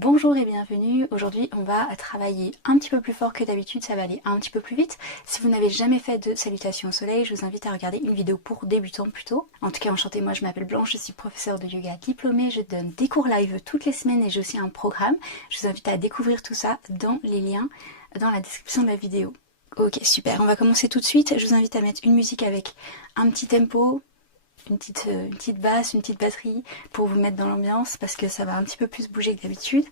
Bonjour et bienvenue. Aujourd'hui on va travailler un petit peu plus fort que d'habitude, ça va aller un petit peu plus vite. Si vous n'avez jamais fait de salutations au soleil, je vous invite à regarder une vidéo pour débutants plutôt. En tout cas enchantée, moi je m'appelle Blanche, je suis professeure de yoga diplômée, je donne des cours live toutes les semaines et j'ai aussi un programme. Je vous invite à découvrir tout ça dans les liens dans la description de la vidéo. Ok, super, on va commencer tout de suite. Je vous invite à mettre une musique avec un petit tempo, une petite basse, une petite batterie pour vous mettre dans l'ambiance parce que ça va un petit peu plus bouger que d'habitude.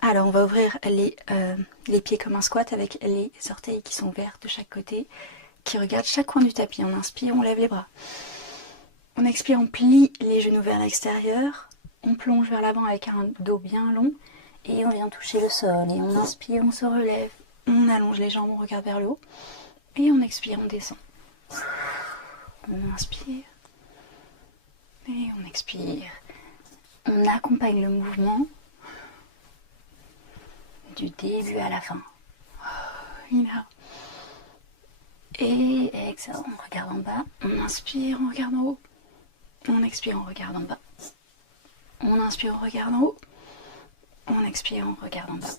Alors on va ouvrir les pieds comme un squat avec les orteils qui sont ouverts de chaque côté, qui regardent chaque coin du tapis. On inspire, on lève les bras. On expire, on plie les genoux vers l'extérieur. On plonge vers l'avant avec un dos bien long et on vient toucher le sol. Et on inspire, on se relève, on allonge les jambes, on regarde vers le haut. Et on expire, on descend. On inspire. Et on expire. On accompagne le mouvement du début à la fin. Inhale. Et exhale, on regarde en bas. On inspire, on regarde en haut. On expire, on regarde en bas. On inspire, on regarde en haut. On expire, on regarde en bas.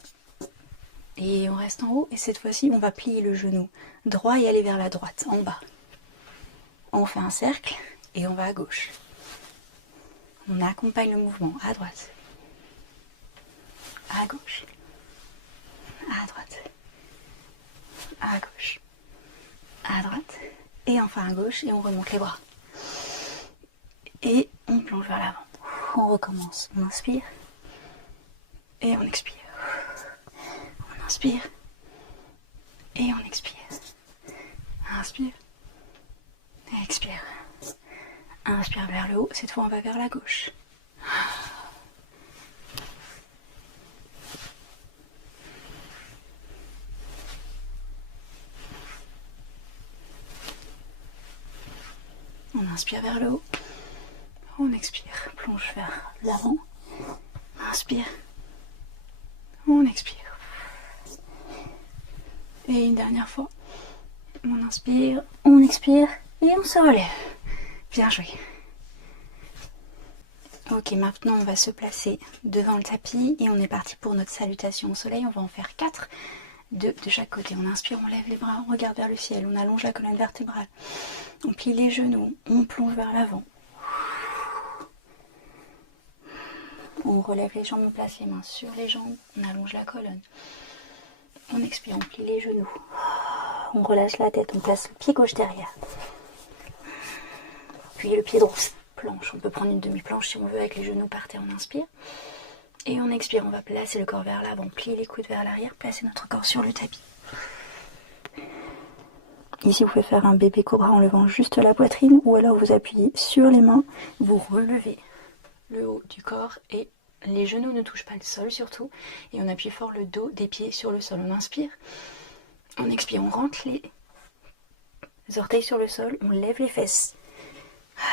Et on reste en haut. Et cette fois-ci, on va plier le genou droit et aller vers la droite, en bas. On fait un cercle et on va à gauche. On accompagne le mouvement à droite, à gauche, à droite, à gauche, à droite, et enfin à gauche, et on remonte les bras. Et on plonge vers l'avant. On recommence. On inspire, et on expire. On inspire, et on expire. Inspire, et expire. Inspire vers le haut, cette fois on va vers la gauche. On inspire vers le haut. On expire, plonge vers l'avant. Inspire. On expire. Et une dernière fois. On inspire, on expire et on se relève. Bien joué. Ok, maintenant on va se placer devant le tapis et on est parti pour notre salutation au soleil. On va en faire 4 de chaque côté. On inspire, on lève les bras, on regarde vers le ciel, on allonge la colonne vertébrale. On plie les genoux, on plonge vers l'avant. On relève les jambes, on place les mains sur les jambes, on allonge la colonne. On expire, on plie les genoux. On relâche la tête, on place le pied gauche derrière. Puis le pied droit, planche. On peut prendre une demi-planche si on veut avec les genoux par terre, on inspire. Et on expire, on va placer le corps vers l'avant, plier les coudes vers l'arrière, placer notre corps sur le tapis. Ici, vous pouvez faire un bébé cobra en levant juste la poitrine ou alors vous appuyez sur les mains, vous relevez le haut du corps et les genoux ne touchent pas le sol surtout. Et on appuie fort le dos des pieds sur le sol. On inspire, on expire, on rentre les orteils sur le sol, on lève les fesses.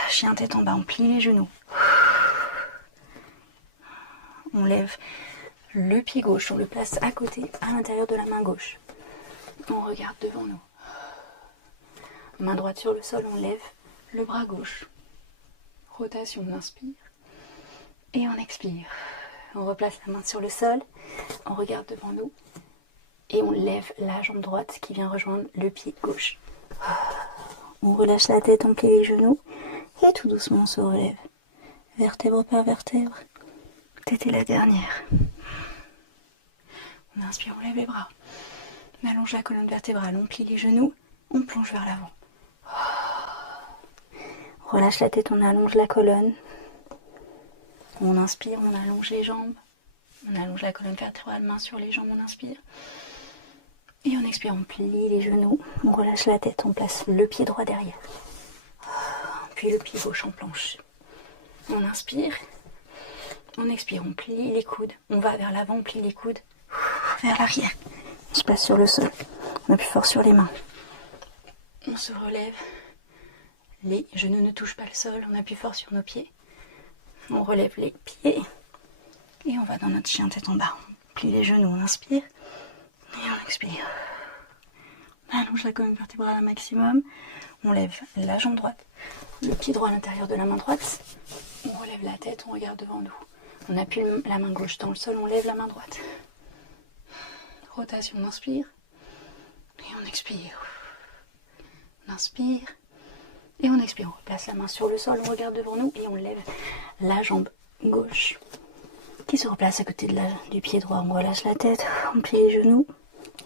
Chien tête en bas, on plie les genoux. On lève le pied gauche, on le place à côté, à l'intérieur de la main gauche. On regarde devant nous. Main droite sur le sol, on lève le bras gauche. Rotation, on inspire. Et on expire. On replace la main sur le sol, on regarde devant nous. Et on lève la jambe droite qui vient rejoindre le pied gauche. On relâche la tête, on plie les genoux. Et tout doucement, on se relève. Vertèbre par vertèbre. Tête est la dernière. On inspire, on lève les bras. On allonge la colonne vertébrale, on plie les genoux. On plonge vers l'avant. On relâche la tête, on allonge la colonne. On inspire, on allonge les jambes. On allonge la colonne vertébrale, main sur les jambes, on inspire. Et on expire, on plie les genoux. On relâche la tête, on place le pied droit derrière. Puis le pied gauche en planche. On inspire. On expire, on plie les coudes. On va vers l'avant, on plie les coudes. Vers l'arrière. On se place sur le sol. On appuie fort sur les mains. On se relève. Les genoux ne touchent pas le sol. On appuie fort sur nos pieds. On relève les pieds. Et on va dans notre chien tête en bas. On plie les genoux, on inspire. Et on expire. On allonge la colonne vertébrale un maximum. On lève la jambe droite. Le pied droit à l'intérieur de la main droite. On relève la tête, on regarde devant nous. On appuie la main gauche dans le sol, on lève la main droite. Rotation, on inspire. Et on expire. On inspire. Et on expire. On replace la main sur le sol, on regarde devant nous et on lève la jambe gauche qui se replace à côté du pied droit. On relâche la tête, on plie les genoux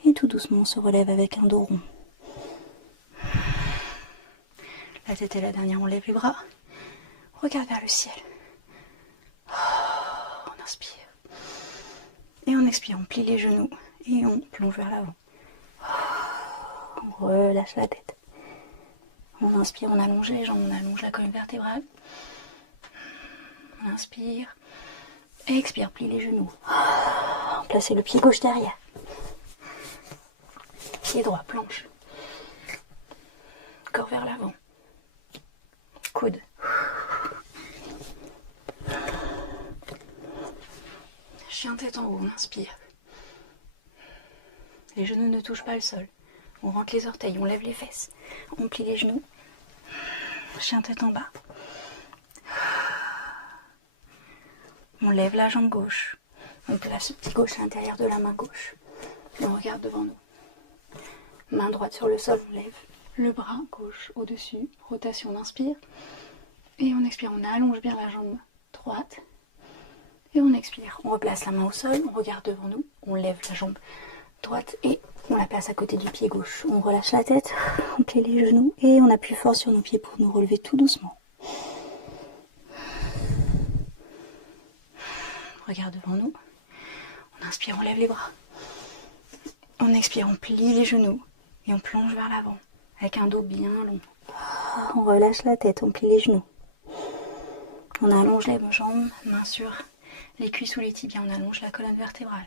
et tout doucement on se relève avec un dos rond. La tête est la dernière, on lève les bras. On regarde vers le ciel. On inspire. Et on expire, on plie les genoux et on plonge vers l'avant. On relâche la tête. On inspire, on allonge les jambes, on allonge la colonne vertébrale. On inspire. Et expire, plie les genoux. Placez le pied gauche derrière. Pied droit, planche. Corps vers l'avant. Coude. Chien tête en haut, on inspire. Les genoux ne touchent pas le sol. On rentre les orteils, on lève les fesses. On plie les genoux. Chien tête en bas. On lève la jambe gauche. On place le pied gauche à l'intérieur de la main gauche. Et on regarde devant nous. Main droite sur le sol, on lève le bras gauche au-dessus. Rotation, on inspire. Et on expire, on allonge bien la jambe droite. Et on expire. On replace la main au sol, on regarde devant nous. On lève la jambe droite et on la place à côté du pied gauche. On relâche la tête, on plie les genoux et on appuie fort sur nos pieds pour nous relever tout doucement. On regarde devant nous. On inspire, on lève les bras. On expire, on plie les genoux et on plonge vers l'avant avec un dos bien long. On relâche la tête, on plie les genoux. On allonge les jambes, mains sur les cuisses ou les tibias, on allonge la colonne vertébrale.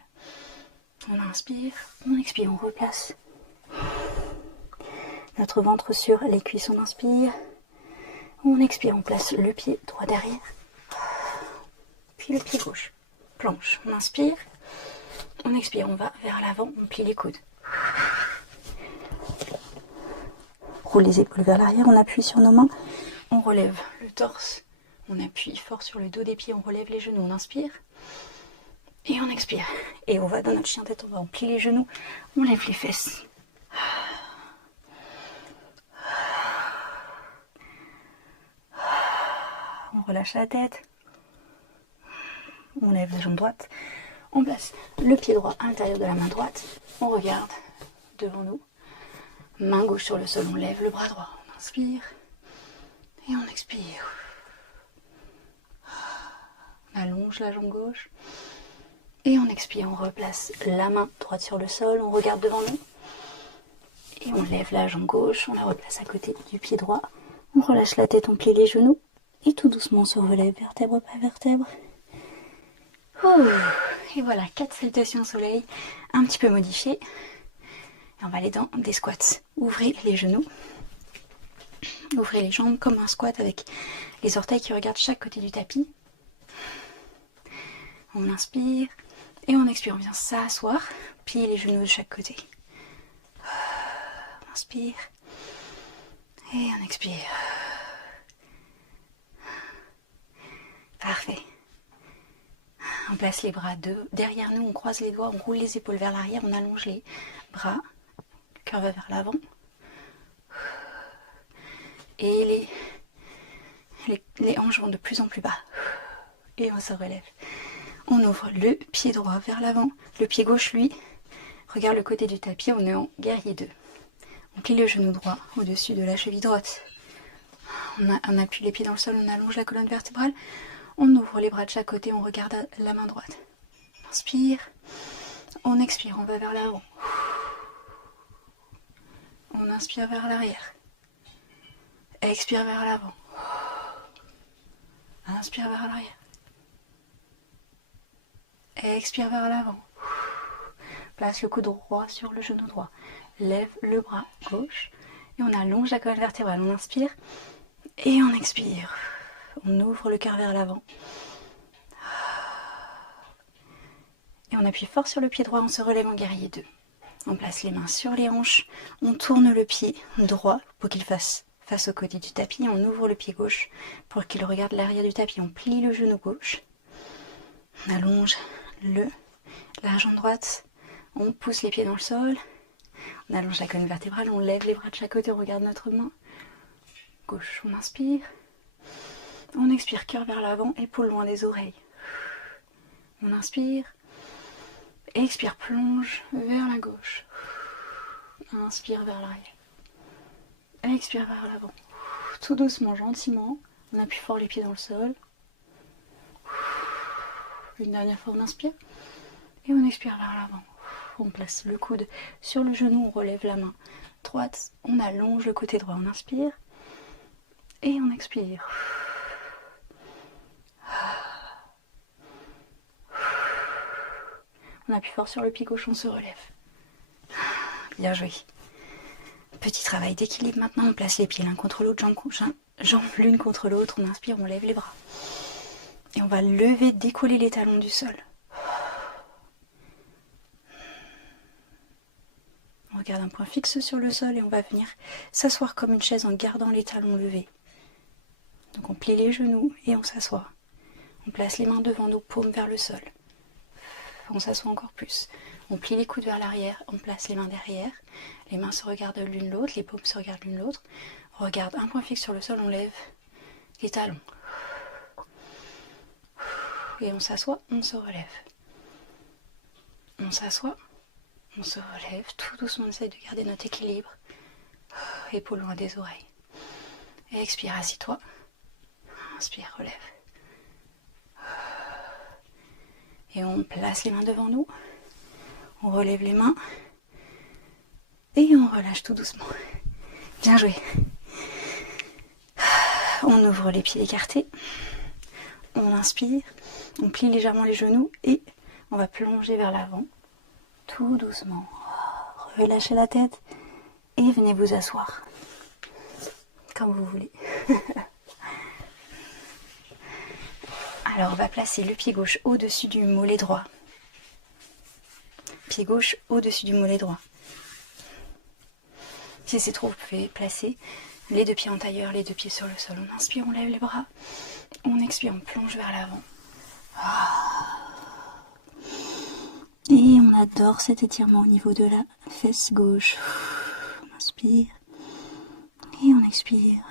On inspire, on expire, on replace notre ventre sur les cuisses, on inspire. On expire, on place le pied droit derrière. Puis le pied gauche. Planche, on inspire. On expire, on va vers l'avant, on plie les coudes. Roule les épaules vers l'arrière, on appuie sur nos mains. On relève le torse. On appuie fort sur le dos des pieds, on relève les genoux, on inspire. Et on expire. Et on va dans notre chien tête, on plie les genoux, on lève les fesses. On relâche la tête. On lève la jambe droite. On place le pied droit à l'intérieur de la main droite. On regarde devant nous. Main gauche sur le sol, on lève le bras droit. On inspire. Et on expire. On allonge la jambe gauche. Et on expire, on replace la main droite sur le sol, on regarde devant nous. Et on lève la jambe gauche, on la replace à côté du pied droit. On relâche la tête, on plie les genoux. Et tout doucement, on se relève vertèbre par vertèbre. Et voilà, 4 salutations au soleil, un petit peu modifiées. Et on va aller dans des squats. Ouvrez les genoux. Ouvrez les jambes comme un squat avec les orteils qui regardent chaque côté du tapis. On inspire. Et on expire, on vient s'asseoir, plier les genoux de chaque côté. On inspire. Et on expire. Parfait. On place les bras derrière nous, on croise les doigts, on roule les épaules vers l'arrière, on allonge les bras, le cœur va vers l'avant. Et les hanches vont de plus en plus bas. Et on se relève. On ouvre le pied droit vers l'avant. Le pied gauche, lui, regarde le côté du tapis. On est en guerrier 2. On plie le genou droit au-dessus de la cheville droite. On appuie les pieds dans le sol. On allonge la colonne vertébrale. On ouvre les bras de chaque côté. On regarde la main droite. On inspire. On expire. On va vers l'avant. On inspire vers l'arrière. Expire vers l'avant. Inspire vers l'arrière. Expire vers l'avant. Place le coude droit sur le genou droit. Lève le bras gauche. Et on allonge la colonne vertébrale. On inspire. Et on expire. On ouvre le cœur vers l'avant. Et on appuie fort sur le pied droit. On se relève en guerrier 2. On place les mains sur les hanches. On tourne le pied droit pour qu'il fasse face au côté du tapis. On ouvre le pied gauche pour qu'il regarde l'arrière du tapis. On plie le genou gauche. On allonge la jambe droite, on pousse les pieds dans le sol, on allonge la colonne vertébrale, on lève les bras de chaque côté, on regarde notre main gauche, on inspire, on expire, cœur vers l'avant, épaules loin des oreilles. On inspire, expire, plonge vers la gauche, inspire vers l'arrière, expire vers l'avant, tout doucement, gentiment, on appuie fort les pieds dans le sol. Une dernière fois, on inspire et on expire vers l'avant. On place le coude sur le genou, on relève la main droite, on allonge le côté droit, on inspire et on expire. On appuie fort sur le pied gauche, on se relève. Bien joué. Petit travail d'équilibre maintenant, on place les pieds l'un contre l'autre, jambes l'une contre l'autre, on inspire, on lève les bras. Et on va lever, décoller les talons du sol. On regarde un point fixe sur le sol et on va venir s'asseoir comme une chaise en gardant les talons levés. Donc on plie les genoux et on s'assoit. On place les mains devant nos paumes vers le sol. On s'assoit encore plus. On plie les coudes vers l'arrière, on place les mains derrière. Les mains se regardent l'une l'autre, les paumes se regardent l'une l'autre. On regarde un point fixe sur le sol, on lève les talons. Et on s'assoit, on se relève. On s'assoit, on se relève. Tout doucement, on essaie de garder notre équilibre. Épaules loin des oreilles. Expire, assis-toi. Inspire, relève. Et on place les mains devant nous. On relève les mains. Et on relâche tout doucement. Bien joué. On ouvre les pieds écartés. On inspire. On plie légèrement les genoux et on va plonger vers l'avant. Tout doucement. Relâchez la tête et venez vous asseoir. Comme vous voulez. Alors on va placer le pied gauche au-dessus du mollet droit. Pied gauche au-dessus du mollet droit. Si c'est trop, vous pouvez placer les deux pieds en tailleur, les deux pieds sur le sol. On inspire, on lève les bras. On expire, on plonge vers l'avant. Et on adore cet étirement au niveau de la fesse gauche. On inspire et on expire.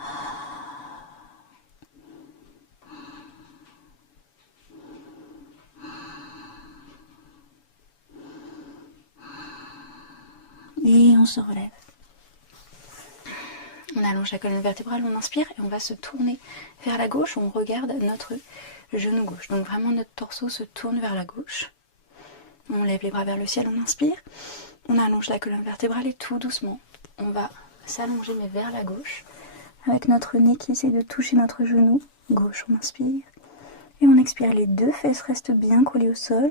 Et on se relève. On allonge la colonne vertébrale, on inspire et on va se tourner vers la gauche. On regarde notre genou gauche. Donc vraiment notre torse se tourne vers la gauche. On lève les bras vers le ciel, on inspire. On allonge la colonne vertébrale et tout doucement, on va s'allonger mais vers la gauche. Avec notre nez qui essaie de toucher notre genou gauche, on inspire. Et on expire, les deux fesses restent bien collées au sol.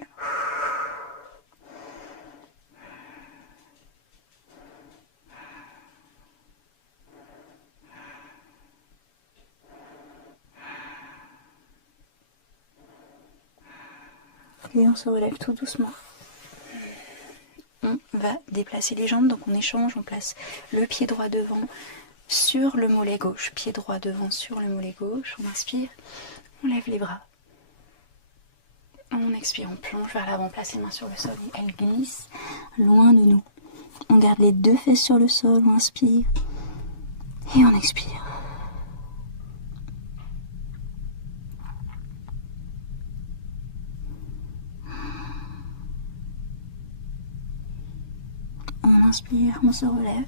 Et on se relève tout doucement. On va déplacer les jambes, donc on échange, on place le pied droit devant sur le mollet gauche. Pied droit devant sur le mollet gauche, on inspire, on lève les bras. On expire, on plonge vers l'avant, on place les mains sur le sol, elles glissent loin de nous. On garde les deux fesses sur le sol, on inspire et on expire. On inspire, on se relève.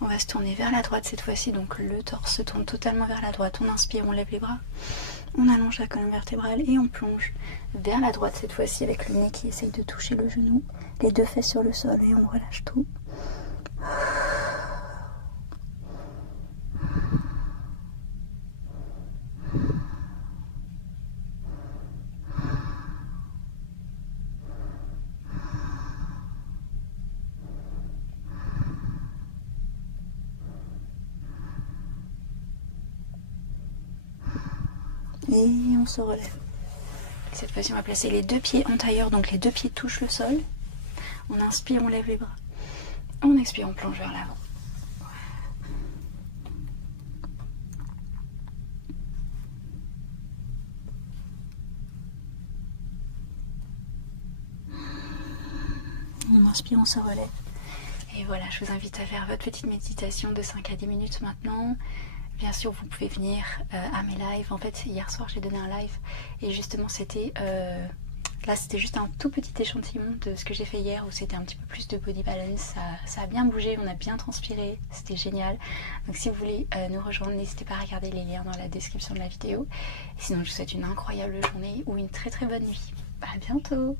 On va se tourner vers la droite cette fois-ci, donc le torse se tourne totalement vers la droite. On inspire, on lève les bras, on allonge la colonne vertébrale et on plonge vers la droite cette fois-ci avec le nez qui essaye de toucher le genou, les deux fesses sur le sol et on relâche tout. Et on se relève. Cette fois-ci, on va placer les deux pieds en tailleur, donc les deux pieds touchent le sol. On inspire, on lève les bras. On expire, on plonge vers l'avant. inspire, on se relève. Et voilà, je vous invite à faire votre petite méditation de 5 à 10 minutes maintenant. Bien sûr, vous pouvez venir à mes lives. En fait, hier soir, j'ai donné un live et justement, c'était... là, c'était juste un tout petit échantillon de ce que j'ai fait hier où c'était un petit peu plus de body balance. Ça a bien bougé, on a bien transpiré, c'était génial. Donc si vous voulez nous rejoindre, n'hésitez pas à regarder les liens dans la description de la vidéo. Et sinon, je vous souhaite une incroyable journée ou une très très bonne nuit. À bientôt!